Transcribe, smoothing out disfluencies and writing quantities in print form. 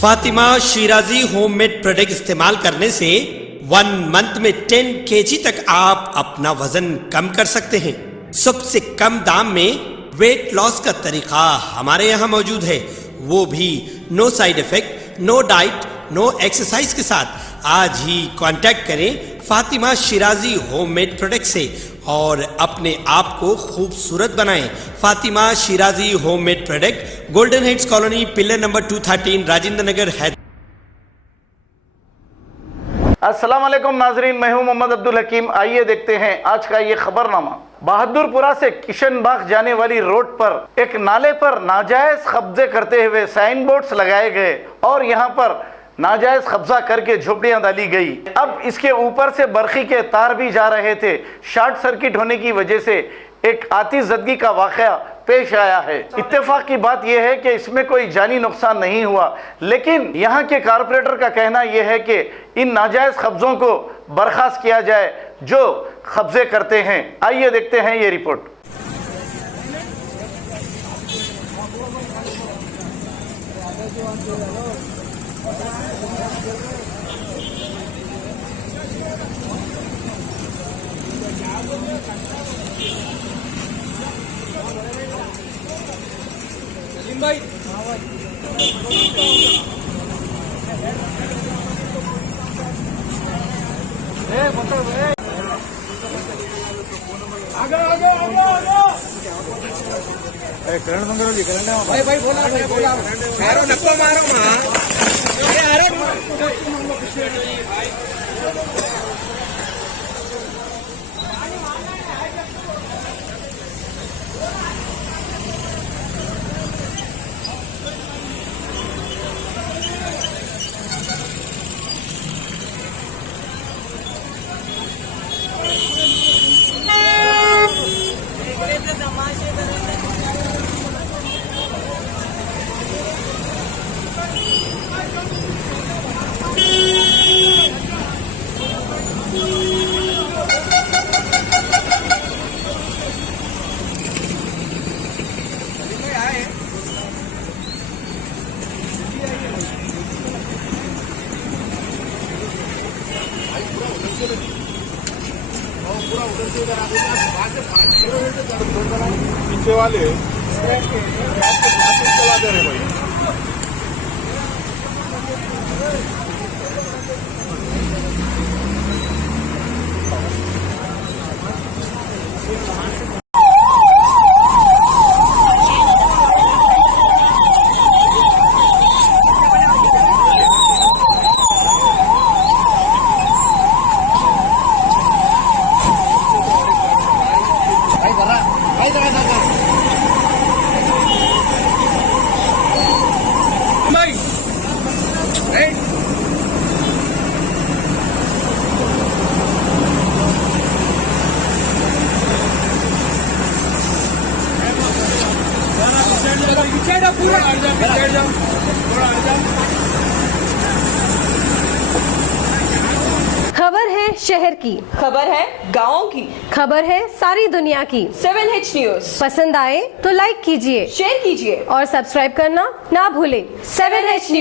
Fatima Shirazi homemade product इस्तेमाल करने से 1 मंथ में 10 kg तक आप अपना वजन कम कर सकते हैं। सबसे कम दाम में वेट लॉस का तरीका हमारे यहाँ मौजूद है, वो भी no side effect, no diet, no exercise के साथ। आज ही कांटेक्ट करें फातिमा शिराजी होममेड प्रोडक्ट से और अपने आप को खूबसूरत बनाएं। Fatima Shirazi homemade product, golden heads colony, pillar number 213, Rajendra Nagar, Hyderabad. अस्सलाम वालेकुम नाजरीन, मैं हूं मोहम्मद अब्दुल हकीम। आइए देखते हैं आज का ये खबरनामा। बहादुरपुरा से किशनबाग जाने वाली रोड पर एक नाले पर नाजायज कब्जे करते हुए साइन बोर्ड्स लगाए गए और यहाँ पर नाजायज कब्जा करके झोपड़ियां डाली गई। अब इसके ऊपर से बरखी के तार भी जा रहे थे। शॉर्ट सर्किट होने की वजह से एक आतिशज़दगी का वाक़या पेश आया है। इत्तेफाक की बात यह है कि इसमें कोई जानी नुकसान नहीं हुआ, लेकिन यहाँ के कारपोरेटर का कहना यह है कि इन नाजायज कब्जों को बर्खास्त किया जाए जो कब्जे करते हैं। आइए देखते हैं ये रिपोर्ट। भाई करण मंगल जी करण भाई भाई बोला मारो नक्को मारो ना अरे पीछे वाले चला दे रहे भाई। खबर है शहर की, खबर है गाँव की, खबर है सारी दुनिया की। 7H न्यूज पसंद आए तो लाइक कीजिए, शेयर कीजिए और सब्सक्राइब करना ना भूलें। 7H news.